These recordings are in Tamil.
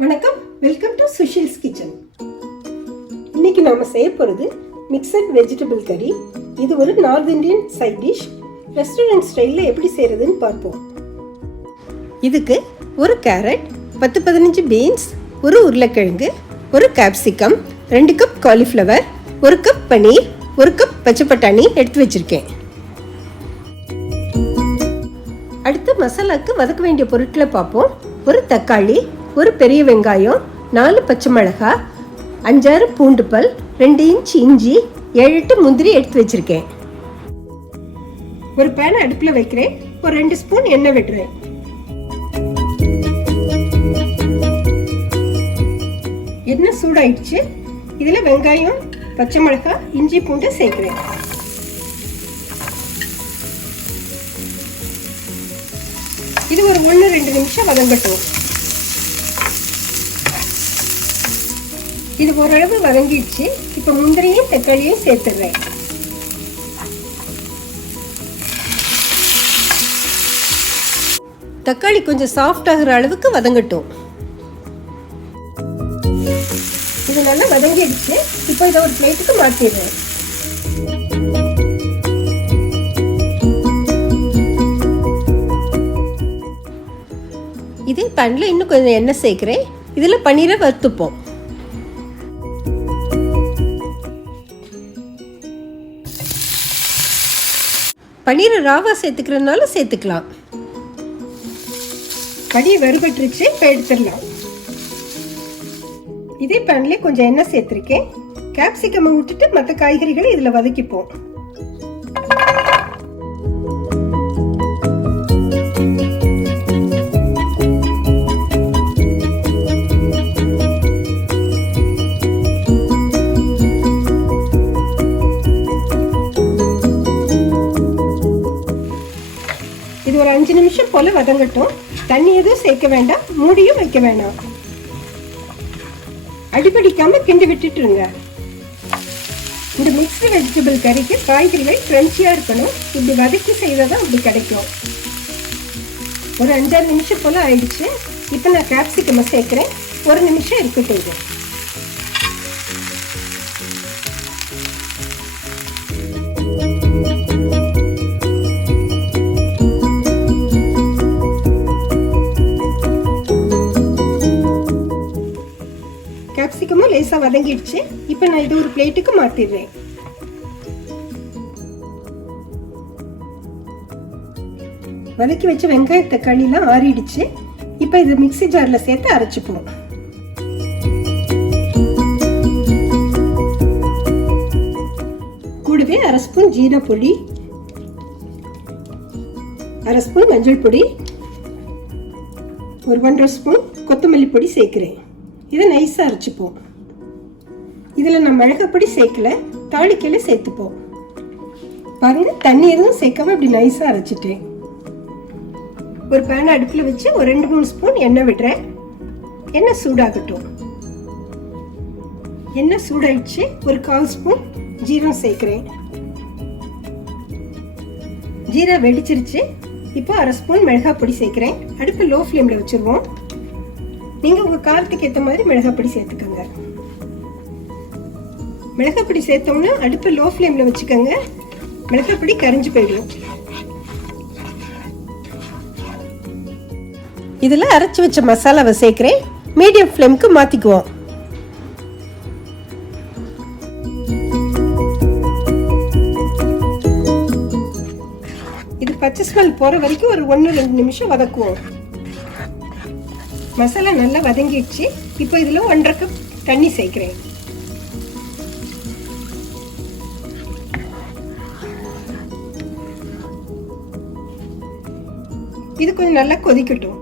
வணக்கம், வெல்கம் டு சுஷீல்ஸ் கிச்சன். இன்னைக்கு நாம செய்ய போறது மிக்சட் வெஜிடபிள் கறி. இது ஒரு north Indian side dish. Restaurant ஸ்டைல்ல எப்படி செய்யறதுன்னு பார்ப்போம். இதுக்கு ஒரு கேரட், 10-15 பீன்ஸ், ஒரு உருளைக்கிழங்கு, ஒரு capsicum, 2 cup cauliflower, 1 cup paneer, 1 cup பச்சை பட்டாணி எடுத்து வச்சிருக்கேன். அடுத்து மசாலாக்கு வதக்க வேண்டிய பொருட்களை பார்ப்போம். ஒரு தக்காளி, ஒரு பெரிய வெங்காயம், 4 பச்சை மிளகாய், 5-6 பூண்டு பல், 2 இன்ச் இஞ்சி, 7-8 முந்திரி எடுத்து வச்சிருக்கேன். ஒரு பேன் அடுப்பில் வைக்கிறேன். ஒரு 2 ஸ்பூன் எண்ணெய் விடுறேன். எண்ணெய் சூடாயிடுச்சு. இதில் வெங்காயம், பச்சை மிளகாய், இஞ்சி, பூண்டு சேர்க்கிறேன். இது ஒரு 1-2 நிமிஷம் வதங்கட்டும். இது ஓரளவு வதங்கிடுச்சு. இப்போ முந்திரியும் தக்காளியும் சேர்த்துடுறேன். தக்காளி கொஞ்சம் சாஃப்ட் ஆகிற அளவுக்கு வதங்கட்டும். இது நல்லா வதங்கிடுச்சு. இப்போ இதை ஒரு பிளேட்டுக்கு மாற்றிடுறேன். இதே பேனில் இன்னும் கொஞ்சம் எண்ணெய் சேர்க்கிறேன். இதில் பன்னீரை வறுத்துப்போம். பன்னீரை ராவா சேர்த்துக்கிறதுனால சேர்த்துக்கலாம். பன்னீர் வறுபட்டுருச்சு. இப்போ எடுத்துடலாம். இதே பேன்ல கொஞ்சம் எண்ணெய் சேர்த்துருக்கேன். கேப்சிகம் விட்டுட்டு மற்ற காய்கறிகளை இதில் வதக்கிப்போம். இது ஒரு 5 நிமிஷம் போல வதங்கட்டும். தண்ணி எதுவும் சேர்க்க வேண்டாம், மூடியும் வைக்க வேண்டாம். அடிபடிக்காம கிண்டி விட்டுட்டுருங்க. இந்த மிக்ஸ்டு வெஜிடபிள் கறிக்கு காய்கறிகள் கிரன்ச்சியா இருக்கணும். இப்படி வதக்கி செய்தாதான் அப்படி கிடைக்கும். ஒரு 5-6 நிமிஷம் போல ஆயிடுச்சு. இப்போ நான் கேப்சிகம் சேர்க்கிறேன். 1 நிமிஷம் இருக்கட்டும். கேப்சிகமும் லேசா வதங்கிடுச்சு. இப்போ நான் இது ஒரு பிளேட்டுக்கு மாத்திடுறேன். வதக்கி வச்ச வெங்காய தக்காளி எல்லாம் ஆறிடுச்சு. இப்போ இது மிக்ஸி ஜார்ல சேர்த்து அரைச்சுப்போம். கூடவே 1/2 ஸ்பூன் ஜீரா பொடி, 1/2 ஸ்பூன் மஞ்சள் பொடி, ஒரு 1/2 ஸ்பூன் கொத்தமல்லி பொடி சேர்க்கிறேன். இதை நைஸா அரைச்சுப்போம். இதுல நான் மிளகாப்பொடி சேர்க்கல, தாளிக்கையில சேர்த்துப்போம். பாருங்க, தண்ணி எதுவும் சேர்க்காம இப்படி நைஸா அரைச்சிட்டேன். ஒரு பேன் அடுப்புல வச்சு ஒரு 2-3 ஸ்பூன் எண்ணெய் விடுறேன். எண்ணெய் சூடாகட்டும். எண்ணெய் சூடாயிடுச்சு. ஒரு 1/4 ஸ்பூன் ஜீரகம் சேர்க்கிறேன். ஜீரா வெடிச்சிருச்சு. இப்போ 1/2 ஸ்பூன் மிளகாய் பொடி சேர்க்கிறேன். அடுப்பு லோ ஃப்ளேம்ல வச்சிருவோம். நீங்க உங்க காரத்துக்கு ஏற்ற மாதிரி மிளகாய் பொடி சேர்த்துக்கோங்க. மிளகாய் பொடி சேர்த்தோம்னா அடுப்பு லோ ஃப்ளேம்ல வச்சுக்கோங்க. மிளகாய் பொடி கரைஞ்சு போயிடும். இதுல அரைச்சு வச்ச மசாலாவை சேர்க்கிறேன். மீடியம் ஃப்ளேம்க்கு மாத்திக்குவோம். இது பச்சை ஸ்மெல் போற வரைக்கும் ஒரு 1-2 நிமிஷம் வதக்குவோம். மசாலா நல்லா வதங்கிடுச்சு. இப்போ இதுல 1/2 கப் தண்ணி சேர்க்கிறேன். இது கொஞ்சம் நல்லா கொதிக்கட்டும்.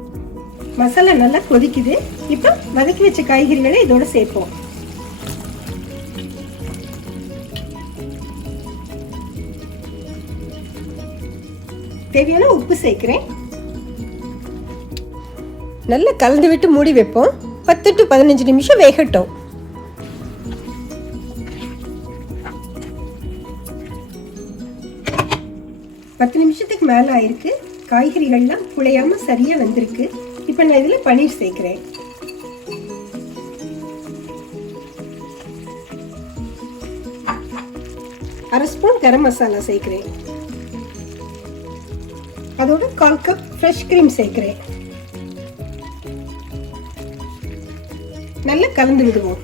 மசாலா நல்லா கொதிக்குது. இப்போ வதக்கி வச்ச காய்கறிகளை இதோட சேர்ப்போம். தேவையான உப்பு சேர்க்கிறேன். நல்லா கலந்து விட்டு மூடி வைப்போம். 10-15 நிமிஷம் வேகட்டும். பத்து நிமிஷத்துக்கு மேல ஆயிருக்கு. காய்கறிகள்லாம் குழையாம சரியா வந்திருக்கு. இப்போ நான் இதுல பனீர் சேர்க்கிறேன். 1/2 ஸ்பூன் கரம் மசாலா சேர்க்கிறேன். அதோட 1/4 கப் ஃப்ரெஷ் க்ரீம் சேர்க்கிறேன். நல்லா கலந்து விடுவோம்.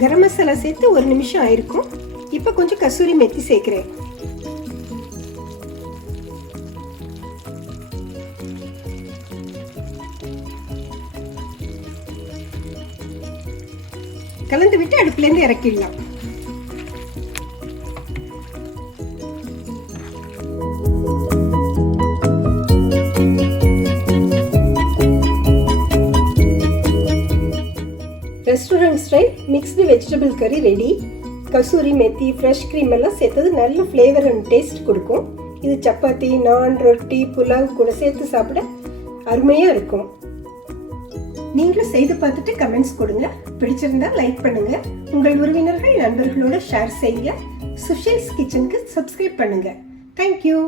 கரம் மசாலா சேர்த்து 1 நிமிஷம் ஆயிருக்கும். இப்போ கொஞ்சம் கசூரி மெத்தி சேர்க்கிறேன். கலந்து விட்டு அடுப்புலேருந்து இறக்கிடலாம். ரெஸ்டாரண்ட் ஸ்டைல் மிக்ஸ்டு வெஜிடபிள் கறி ready. Kasuri methi fresh cream எல்லாம் சேர்த்தது நல்ல ஃப்ளேவர் அண்ட் டேஸ்ட் கொடுக்கும். இது சப்பாத்தி, நான், ரொட்டி, புலாவ் கூட சேர்த்து சாப்பிட அருமையாக இருக்கும். நீங்களும் செய்து பார்த்துட்டு கமெண்ட்ஸ் கொடுங்க. பிடிச்சிருந்தா லைக் பண்ணுங்க. உங்கள் உறவினர்கள் நண்பர்களோட ஷேர் செய்யுங்க. சுஷீல்ஸ் கிச்சனுக்கு சப்ஸ்கிரைப் பண்ணுங்க. தேங்க்யூ.